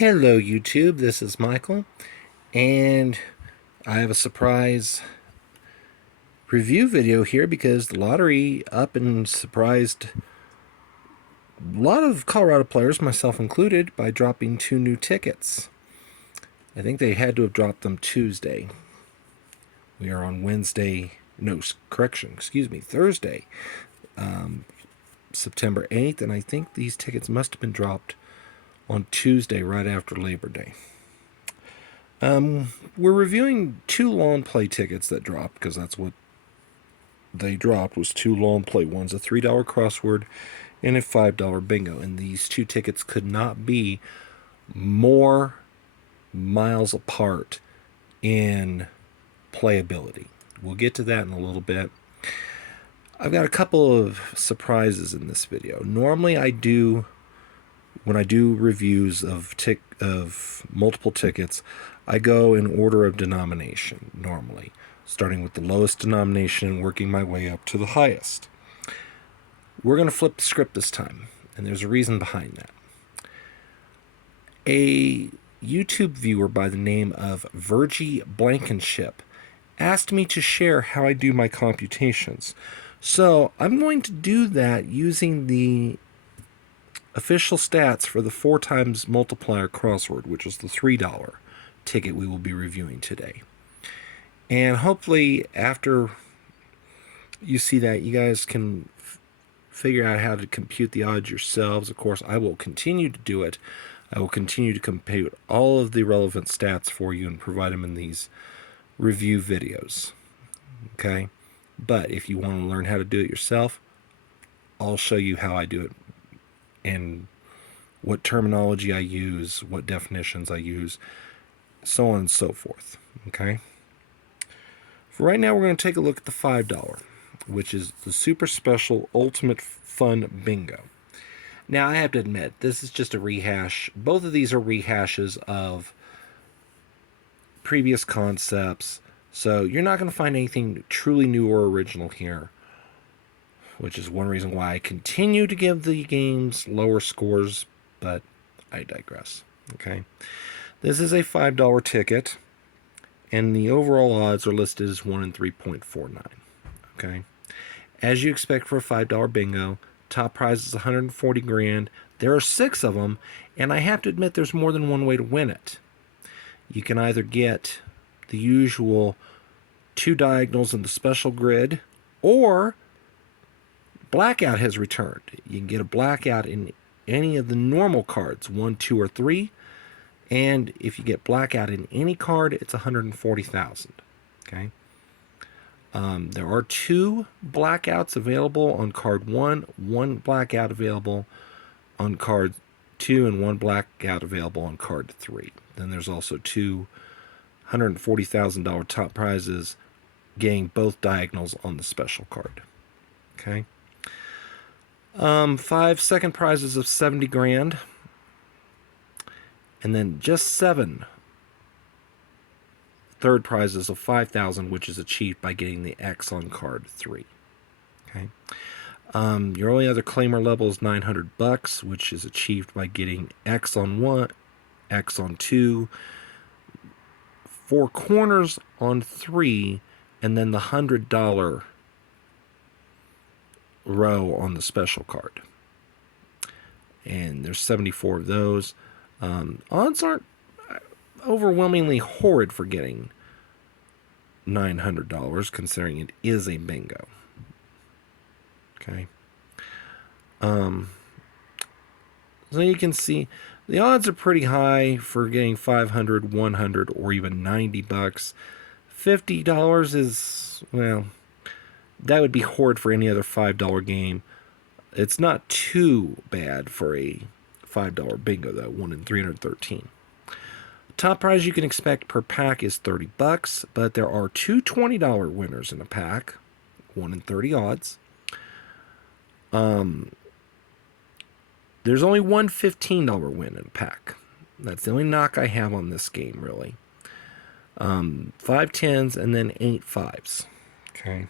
Hello YouTube, this is Michael, and I have a surprise review video here because the lottery up and surprised a lot of Colorado players, myself included, by dropping 2 new tickets. I think they had to have dropped them Tuesday. We are on Wednesday, no, correction, excuse me, Thursday, September 8th, and I think these tickets must have been dropped on Tuesday right after Labor Day. We're reviewing 2 long play tickets that dropped because that's what they dropped was 2 long play. One's a $3 crossword and a $5 bingo. And these 2 tickets could not be more miles apart in playability. We'll get to that in a little bit. I've got a couple of surprises in this video. Normally when I do reviews of multiple tickets, I go in order of denomination normally, starting with the lowest denomination and working my way up to the highest. We're going to flip the script this time, and there's a reason behind that. A YouTube viewer by the name of Virgie Blankenship asked me to share how I do my computations. So I'm going to do that using the official stats for the 4 times multiplier crossword, which is the $3 ticket we will be reviewing today. And hopefully after you see that, you guys can figure out how to compute the odds yourselves. Of course, I will continue to do it. I will continue to compute all of the relevant stats for you and provide them in these review videos. Okay? But if you want to learn how to do it yourself, I'll show you how I do it and what terminology I use, what definitions I use, so on and so forth. Okay? For right now, we're going to take a look at the $5, which is the Super Special Ultimate Fun Bingo. Now, I have to admit, this is just a rehash. Both of these are rehashes of previous concepts, so you're not going to find anything truly new or original here, which is one reason why I continue to give the games lower scores, but I digress. Okay, this is a $5 ticket, and the overall odds are listed as 1 in 3.49. Okay, as you expect for a $5 bingo, top prize is 140 grand. There are 6 of them, and I have to admit there's more than one way to win it. You can either get the usual 2 diagonals in the special grid, or blackout has returned. You can get a blackout in any of the normal cards, 1, 2, or 3. And if you get blackout in any card, it's 140,000. Okay. There are 2 blackouts available on card 1, 1 blackout available on card 2, and 1 blackout available on card 3. Then there's also 2 $140,000 top prizes, getting both diagonals on the special card. Okay. 5 second prizes of 70 grand. And then just 7 third prizes of 5,000, which is achieved by getting the X on card 3. Okay. Your only other claimer level is $900, which is achieved by getting X on 1, X on 2, 4 corners on 3, and then the $100 row on the special card. And there's 74 of those. Odds aren't overwhelmingly horrid for getting $900, considering it is a bingo. Okay. So you can see the odds are pretty high for getting 500, 100, or even $90. $50 is, well, that would be horrid for any other $5 game. It's not too bad for a $5 bingo, though, 1 in 313. Top prize you can expect per pack is $30, but there are 2 $20 winners in a pack, 1 in 30 odds. There's only 1 $15 win in a pack. That's the only knock I have on this game, really. 5 10s and then 8 5s. Okay.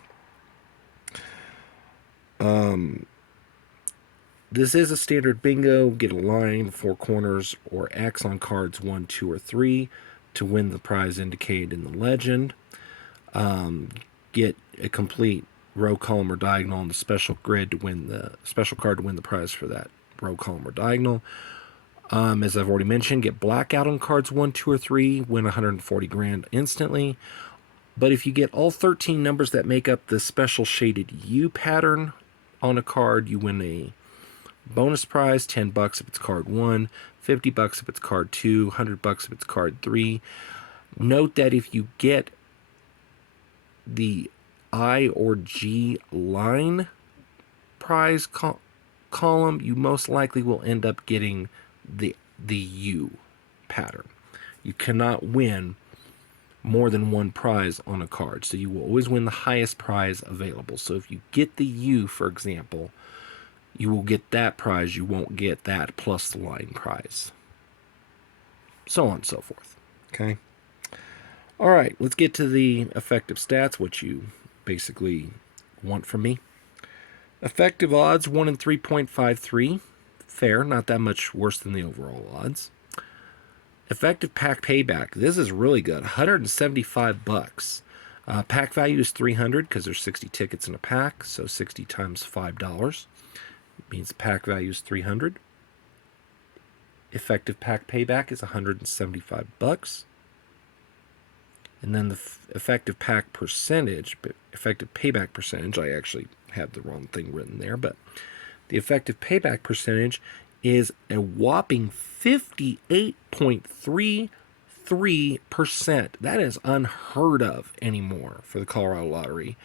This is a standard bingo. Get a line, 4 corners, or X on cards 1, 2, or 3 to win the prize indicated in the legend. Get a complete row, column, or diagonal on the special grid to win the special card to win the prize for that row, column, or diagonal. As I've already mentioned, get blackout on cards 1, 2, or 3, win 140 grand instantly. But if you get all 13 numbers that make up the special shaded U pattern on a card, you win a bonus prize, $10 if it's card 1, $50 if it's card 2, $100 if it's card 3. Note that if you get the I or G line prize column, you most likely will end up getting the U pattern. You cannot win more than one prize on a card, so you will always win the highest prize available. So if you get the U, for example, you will get that prize. You won't get that plus the line prize. So on and so forth. Okay. All right, let's get to the effective stats, which you basically want from me. Effective odds, 1 in 3.53. Fair, not that much worse than the overall odds. Effective pack payback. This is really good. $175. Pack value is 300 because there's 60 tickets in a pack, so 60 times $5 means the pack value is 300. Effective pack payback is $175. And then the effective pack percentage, effective payback percentage, I actually have the wrong thing written there, but the effective payback percentage is a whopping 58.33%. That is unheard of anymore for the Colorado Lottery.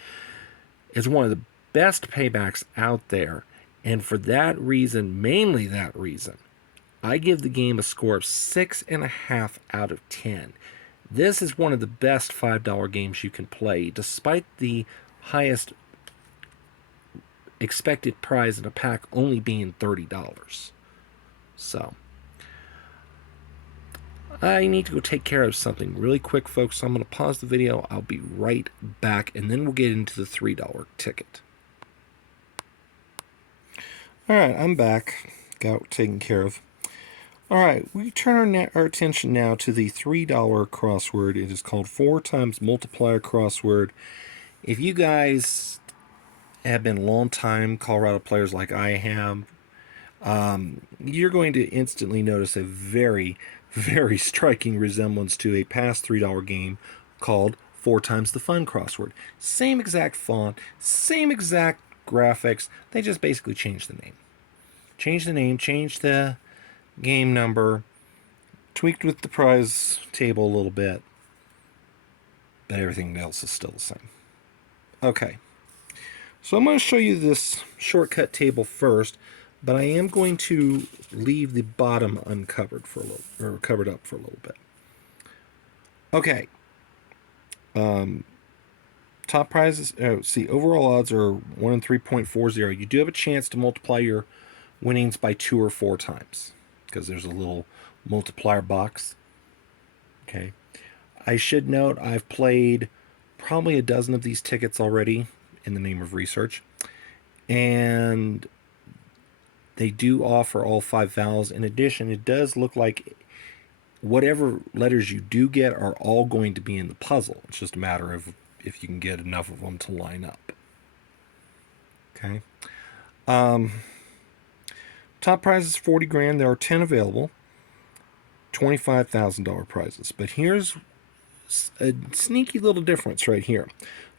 It's one of the best paybacks out there, and for that reason, mainly that reason, I give the game a score of 6.5 out of 10. This is one of the best $5 games you can play, despite the highest expected prize in a pack only being $30. So, I need to go take care of something really quick, folks. So I'm going to pause the video. I'll be right back, and then we'll get into the $3 ticket. All right, I'm back. Got taken care of. All right, we turn our attention now to the $3 crossword. It is called 4 times multiplier crossword. If you guys have been long-time Colorado players like I have, you're going to instantly notice a very, very striking resemblance to a past $3 game called 4 times the fun crossword. Same exact font, same exact graphics. They just basically changed the name. Changed the game number, tweaked with the prize table a little bit, but everything else is still the same. Okay, so I'm going to show you this shortcut table first, but I am going to leave the bottom uncovered for a little, or covered up for a little bit. Okay. Top prizes. See, overall odds are 1 in 3.40. You do have a chance to multiply your winnings by 2 or 4 times because there's a little multiplier box. Okay. I should note I've played probably a dozen of these tickets already in the name of research, and they do offer all 5 vowels. In addition, it does look like whatever letters you do get are all going to be in the puzzle. It's just a matter of if you can get enough of them to line up. Okay. Top prize is 40 grand. There are 10 available. $25,000 prizes. But here's a sneaky little difference right here.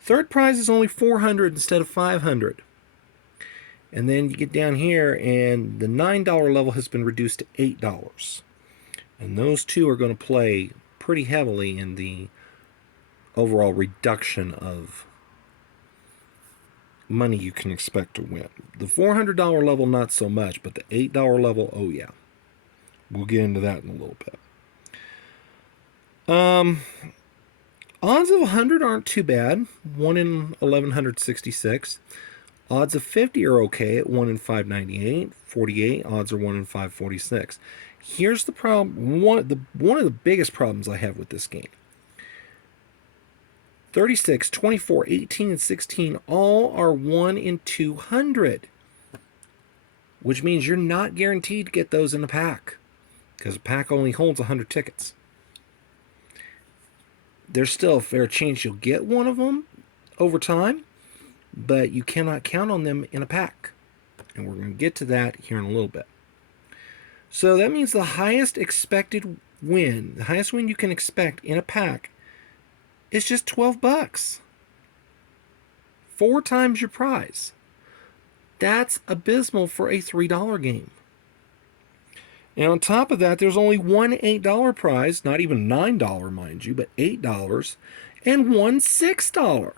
Third prize is only 400 instead of 500. And then you get down here and the $9 level has been reduced to $8. And those two are going to play pretty heavily in the overall reduction of money you can expect to win. The $400 level, not so much, but the $8 level, oh yeah. We'll get into that in a little bit. Odds of 100 aren't too bad. 1 in 1166. Odds of 50 are okay at 1 in 598. 48 odds are 1 in 546. Here's the problem. One of the biggest problems I have with this game. 36, 24, 18, and 16 all are 1 in 200. which means you're not guaranteed to get those in a pack because a pack only holds 100 tickets. There's still a fair chance you'll get one of them over time, but you cannot count on them in a pack. And we're going to get to that here in a little bit. So that means the highest expected win, the highest win you can expect in a pack is just $12. 4 times your prize. That's abysmal for a $3 game. And on top of that, there's only one $8 prize, not even $9, mind you, but $8, and one $6.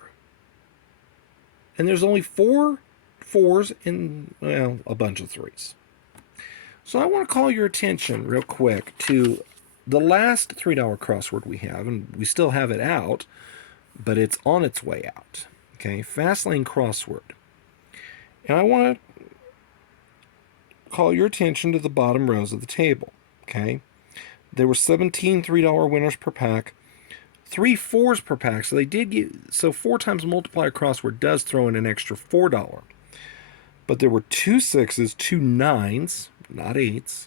And there's only 4 4s and, well, a bunch of 3s. So I want to call your attention real quick to the last $3 crossword we have, and we still have it out, but it's on its way out. Okay, Fastlane crossword. And I want to call your attention to the bottom rows of the table. Okay, there were 17 $3 winners per pack, 3 4s per pack. So they did get, so 4 times multiplier crossword does throw in an extra $4. But there were 2 6s, 2 9s, not 8s.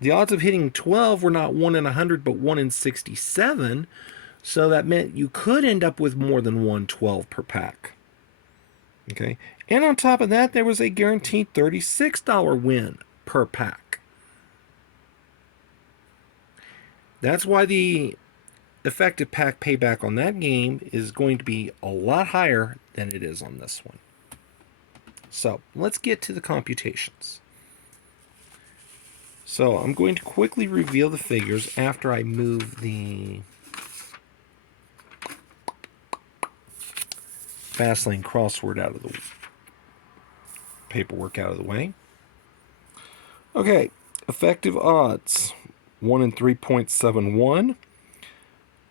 The odds of hitting 12 were not 1 in 100, but 1 in 67. So that meant you could end up with more than 1 12 per pack. Okay. And on top of that, there was a guaranteed $36 win per pack. That's why the effective pack payback on that game is going to be a lot higher than it is on this one. So let's get to the computations. So I'm going to quickly reveal the figures after I move the Fastlane crossword out of the paperwork out of the way. Okay, effective odds 1 in 3.71.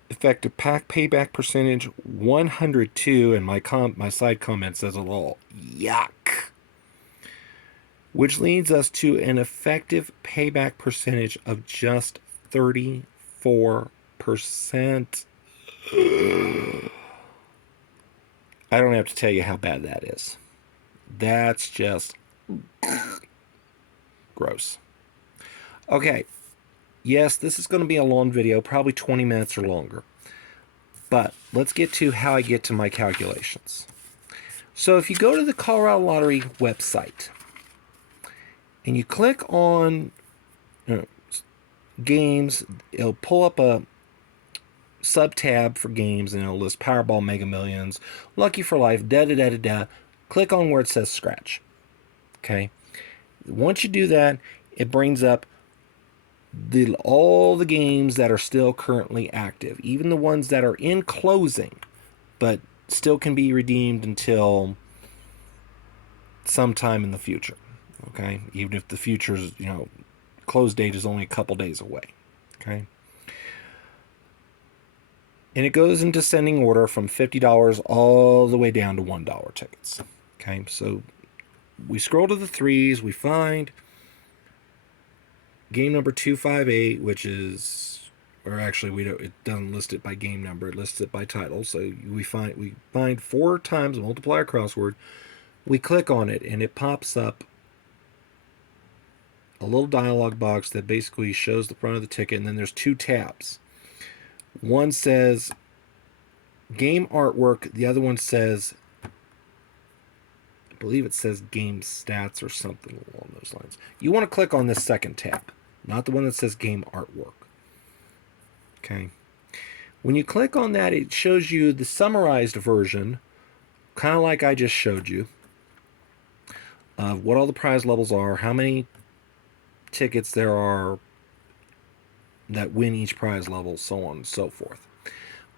Effective pack payback percentage 102, and my side comment says it all. Yuck. Which leads us to an effective payback percentage of just 34%. I don't have to tell you how bad that is. That's just gross. Okay. Yes, this is going to be a long video, probably 20 minutes or longer. But let's get to how I get to my calculations. So if you go to the Colorado Lottery website and you click on games, it'll pull up a sub-tab for games and it'll list Powerball, Mega Millions, Lucky for Life, da-da-da-da-da. Click on where it says scratch. Okay? Once you do that, it brings up all the games that are still currently active, even the ones that are in closing, but still can be redeemed until sometime in the future. Okay, even if the future's close date is only a couple days away. Okay, and it goes in descending order from $50 all the way down to $1 tickets. Okay, so we scroll to the 3s, we find game number 258, which is, or actually it doesn't list it by game number, it lists it by title. So we find 4 times multiplier crossword. We click on it and it pops up a little dialog box that basically shows the front of the ticket, and then there's 2 tabs. One says game artwork, the other one says, I believe it says game stats or something along those lines. You want to click on this second tab, not the one that says game artwork. Okay. When you click on that, it shows you the summarized version, kind of like I just showed you, of what all the prize levels are, how many tickets there are that win each prize level, so on and so forth.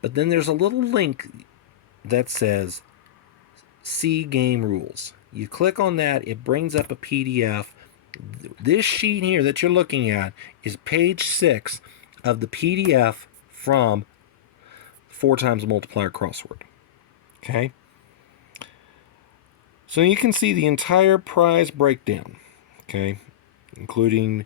But then there's a little link that says see game rules. You click on that, it brings up a PDF. This sheet here that you're looking at is page 6 of the PDF from 4 times multiplier crossword. Okay? So you can see the entire prize breakdown. Okay? Including,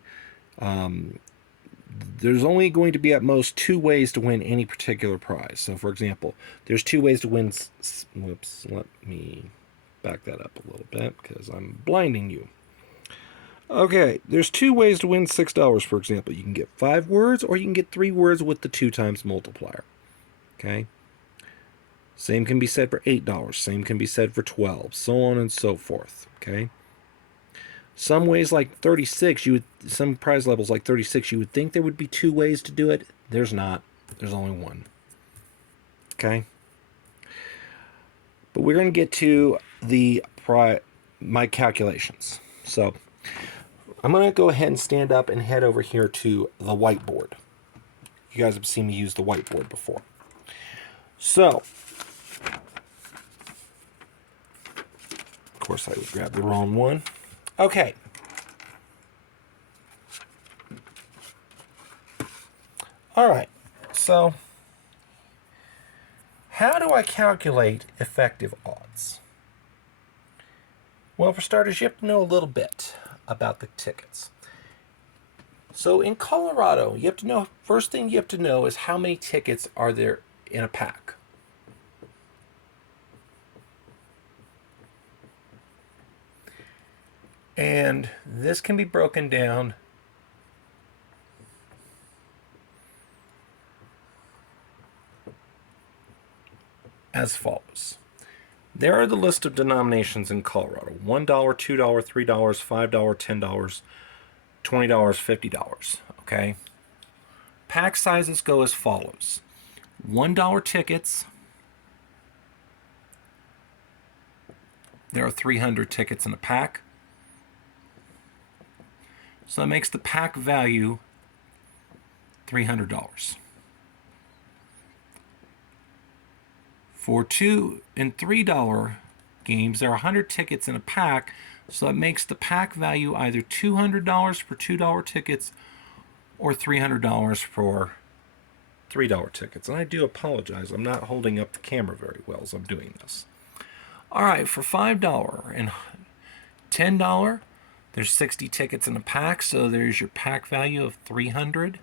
there's only going to be at most 2 ways to win any particular prize. So for example, there's 2 ways to win, whoops, let me back that up a little bit because I'm blinding you. Okay, there's 2 ways to win $6, for example. You can get 5 words or you can get 3 words with the 2 times multiplier. Okay? Same can be said for $8. Same can be said for 12. So on and so forth. Okay? Some ways like 36, some prize levels like 36, you would think there would be 2 ways to do it. There's not. There's only one. Okay? But we're going to get to my calculations. So I'm going to go ahead and stand up and head over here to the whiteboard. You guys have seen me use the whiteboard before. So, of course, I would grab the wrong one. Okay. All right. So, how do I calculate effective odds? Well, for starters, you have to know a little bit about the tickets. So in Colorado, you have to know, first thing you have to know is how many tickets are there in a pack. And this can be broken down as follows. There are the list of denominations in Colorado. $1, $2, $3, $5, $10, $20, $50, okay? Pack sizes go as follows. $1 tickets. There are 300 tickets in a pack. So that makes the pack value $300. For $2 and $3 games, there are 100 tickets in a pack, so that makes the pack value either $200 for $2 tickets or $300 for $3 tickets. And I do apologize, I'm not holding up the camera very well as I'm doing this. All right, for $5 and $10, there's 60 tickets in a pack, so there's your pack value of $300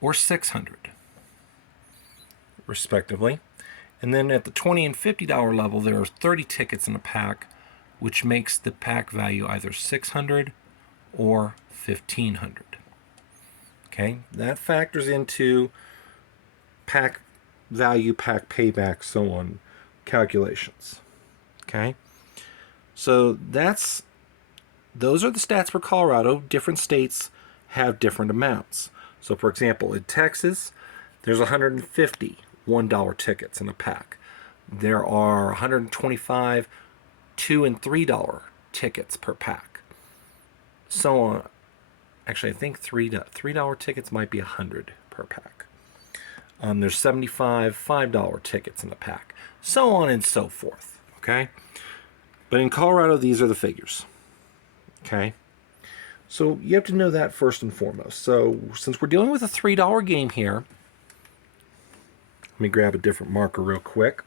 or $600, respectively. And then at the $20 and $50 level, there are 30 tickets in a pack, which makes the pack value either $600 or $1,500. Okay, that factors into pack value, pack payback, so on calculations. Okay, so those are the stats for Colorado. Different states have different amounts. So for example, in Texas, there's 150 $1 tickets in a pack. There are 125 $2 and $3 tickets per pack. So on. Actually, I think $3 tickets might be 100 per pack. There's 75 $5 tickets in the pack. So on and so forth. Okay? But in Colorado, these are the figures. Okay? So you have to know that first and foremost. So since we're dealing with a $3 game here, let me grab a different marker real quick.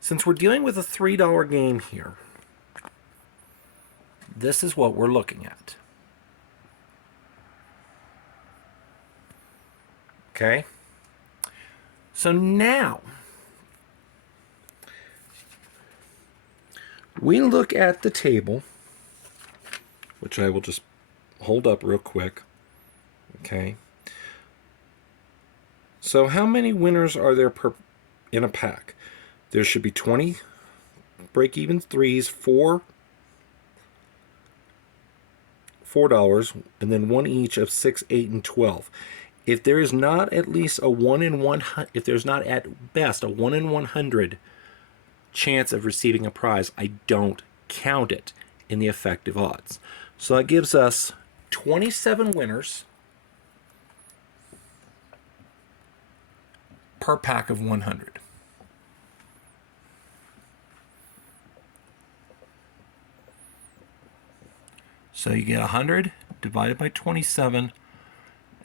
Since we're dealing with a $3 game here, this is what we're looking at. Okay? So now, we look at the table, which I will just hold up real quick. Okay? So how many winners are there in a pack? There should be 20 break-even threes, $4, and then one each of 6, 8, and 12. If there is not at least a 1 in 100, if there's not at best a 1 in 100 chance of receiving a prize, I don't count it in the effective odds. So that gives us 27 winners per pack of 100. So you get 100 divided by 27,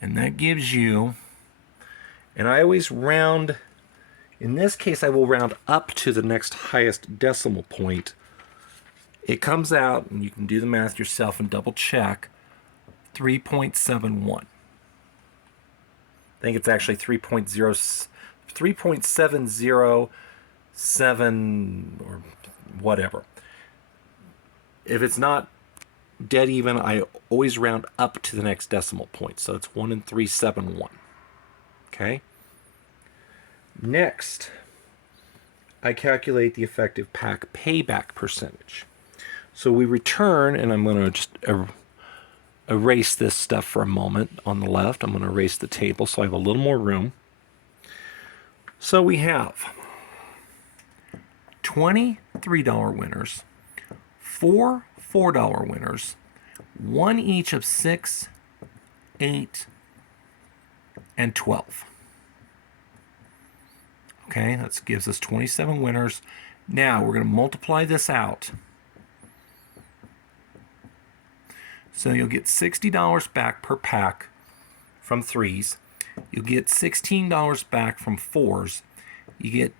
and that gives you, and I always round, in this case I will round up to the next highest decimal point. It comes out, and you can do the math yourself and double check, 3.71. I think it's actually 3.70 7 or whatever. If it's not dead even, I always round up to the next decimal point. So it's 1 371. Okay? Next, I calculate the effective pack payback percentage. So we return, and I'm going to just erase this stuff for a moment on the left. I'm going to erase the table so I have a little more room. So we have $23 winners, 4 $4 winners, 1 each of 6, 8, and 12. Okay, that gives us 27 winners. Now we're going to multiply this out. So you'll get $60 back per pack from 3s. You'll get $16 back from 4s. You get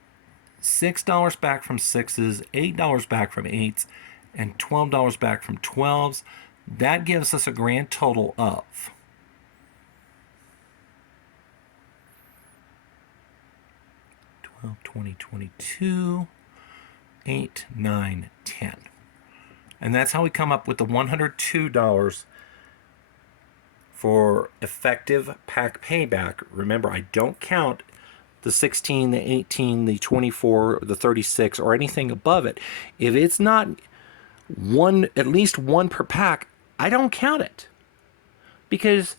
$6 back from 6s, $8 back from 8s, and $12 back from 12s. That gives us a grand total of 12, 20, 22, 8, 9, 10. And that's how we come up with the $102 for effective pack payback. Remember, I don't count the 16, the 18, the 24, the 36, or anything above it. If it's not at least one per pack, I don't count it. Because,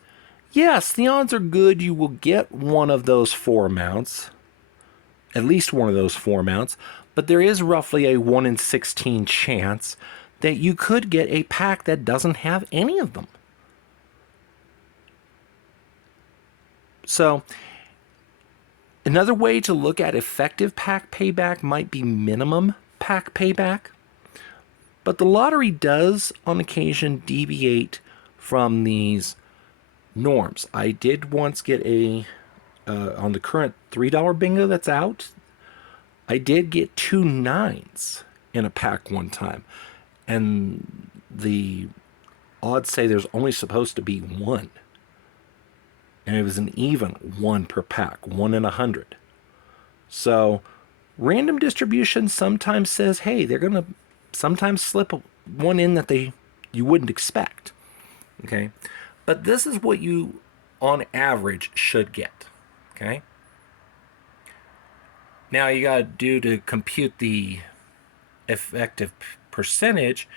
yes, the odds are good you will get one of those 4 amounts, at least one of those 4 amounts, but there is roughly a 1 in 16 chance that you could get a pack that doesn't have any of them. So, another way to look at effective pack payback might be minimum pack payback. But the lottery does, on occasion, deviate from these norms. I did once get on the current $3 bingo that's out, I did get 2 9s in a pack one time. And the odds say there's only supposed to be 1. And it was an even 1 per pack, 1 in 100. So random distribution sometimes says, hey, they're going to sometimes slip one in that you wouldn't expect. Okay? But this is what you, on average, should get. Okay? Now you got to do to compute the effective percentage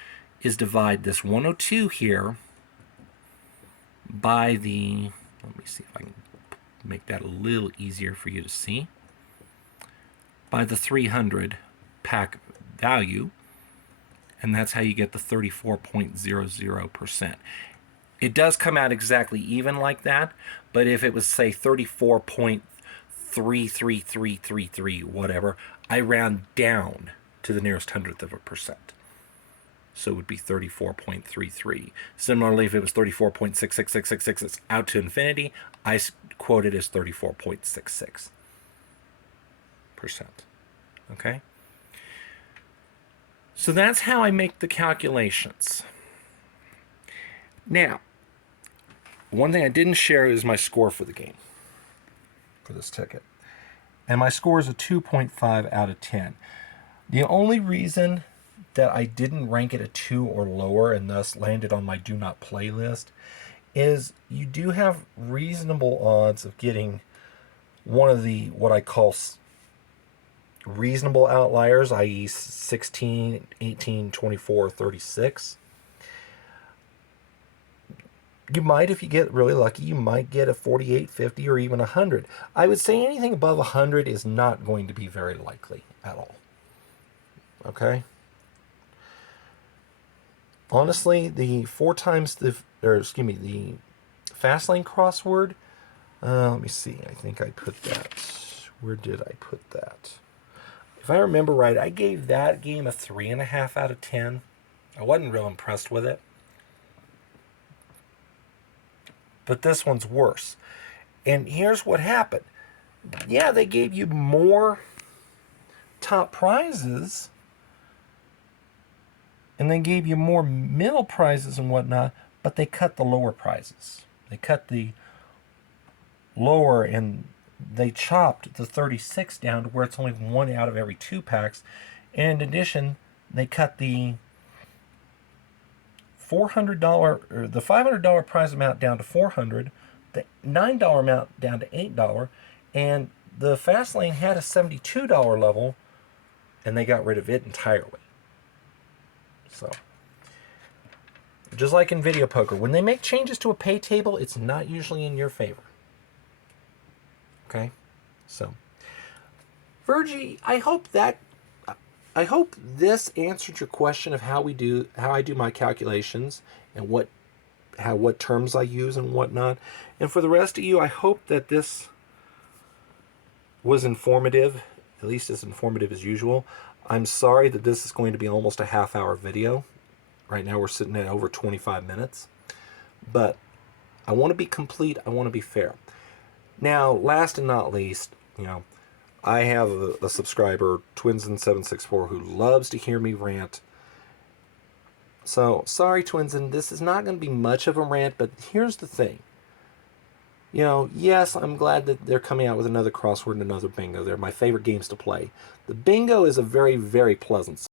is divide this 102 here by the, let me see if I can make that a little easier for you to see, by the 300 pack value, and that's how you get the 34.00%. It does come out exactly even like that, but if it was, say, 34.33333, whatever, I round down to the nearest hundredth of a percent. So it would be 34.33. Similarly, if it was 34.66666 out to infinity, I quote it as 34.66%. Okay? So that's how I make the calculations. Now, one thing I didn't share is my score for the game, for this ticket. And my score is a 2.5 out of 10. The only reason that I didn't rank it a 2 or lower and thus landed on my do not play list is you do have reasonable odds of getting one of the what I call reasonable outliers, i.e. 16, 18, 24, 36. You might, if you get really lucky, you might get a 48, 50, or even 100. I would say anything above 100 is not going to be very likely at all. Okay? Honestly, the 4 times the Fastlane crossword, let me see, I think I put that, where did I put that? If I remember right, I gave that game a 3.5 out of 10. I wasn't real impressed with it. But this one's worse. And here's what happened. Yeah, they gave you more top prizes, and they gave you more middle prizes and whatnot, but they cut the lower prizes. They cut the lower and they chopped the 36 down to where it's only 1 out of every 2 packs. And in addition, they cut the $400 or the $500 prize amount down to $400, the $9 amount down to $8, and the fast lane had a $72 level, and they got rid of it entirely. So, just like in video poker, when they make changes to a pay table, it's not usually in your favor. Okay, so Virgie, I hope this answered your question of how I do my calculations and what terms I use and whatnot. And for the rest of you, I hope that this was informative, at least as informative as usual. I'm sorry that this is going to be almost a half-hour video. Right now we're sitting at over 25 minutes. But I want to be complete. I want to be fair. Now, last and not least, I have a subscriber, Twinsen764, who loves to hear me rant. So, sorry, Twinsen, this is not going to be much of a rant, but here's the thing. Yes, I'm glad that they're coming out with another crossword and another bingo. They're my favorite games to play. The bingo is a very, very pleasant